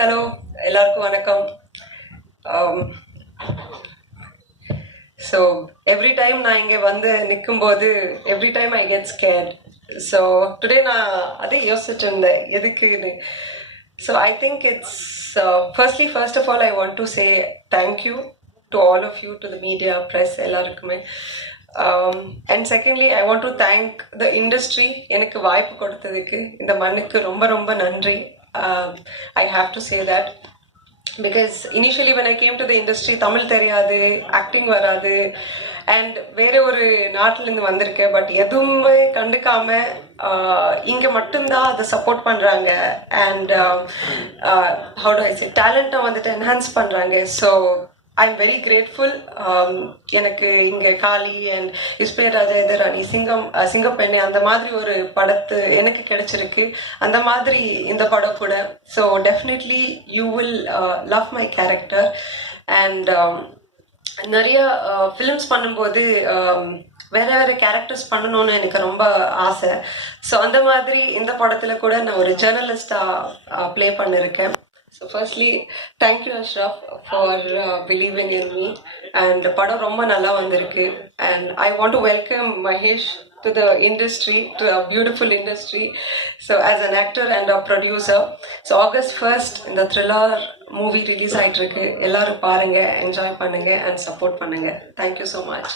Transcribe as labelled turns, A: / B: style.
A: Hello எல்லாருக்கும் வணக்கம். So every time நான் இங்கே வந்து நிற்கும்போது every time I get scared so today நான் அதே யோசிச்சுட்டு இருந்தேன் எதுக்குன்னு. So I think it's firstly first of all I want to say thank you to all of you to the media press எல்லாருக்குமே. And secondly I want to thank the industry எனக்கு வாய்ப்பு கொடுத்ததுக்கு இந்த மண்ணுக்கு ரொம்ப ரொம்ப நன்றி. I have to say that because initially when I came to the industry Tamil தெரியாது ஆக்டிங் வராது அண்ட் வேற ஒரு நாட்டிலேருந்து வந்திருக்கேன் பட் எதுவுமே கண்டுக்காம uh, இங்கே மட்டும்தான் அதை சப்போர்ட் பண்ணுறாங்க and how to I say டேலண்ட்டை வந்துட்டு என்ஹான்ஸ் பண்ணுறாங்க so I am very grateful எனக்கு இங்கே காளி அண்ட் இஸ்பே ராஜா ராணி சிங்கம் சிங்கப்பெண்ணே அந்த மாதிரி ஒரு படத்து எனக்கு கிடைச்சிருக்கு. அந்த மாதிரி இந்த படம் கூட. So definitely you will love my character and நிறைய ஃபிலிம்ஸ் பண்ணும்போது um, வேற வேற கேரக்டர்ஸ் பண்ணணும்னு எனக்கு ரொம்ப ஆசை. ஸோ அந்த மாதிரி இந்த படத்தில் கூட நான் ஒரு ஜேர்னலிஸ்டாக ப்ளே பண்ணியிருக்கேன் so firstly thank you Ashraf for believing in me and படம் ரொம்ப நல்லா வந்திருக்கு and I want to welcome Mahesh to the industry to a beautiful industry so as an actor and a producer so August first இந்த thriller movie release ஆயிட்டு இருக்கு எல்லாரும் பாருங்க enjoy பண்ணுங்க அண்ட் சப்போர்ட் பண்ணுங்க. Thank you so much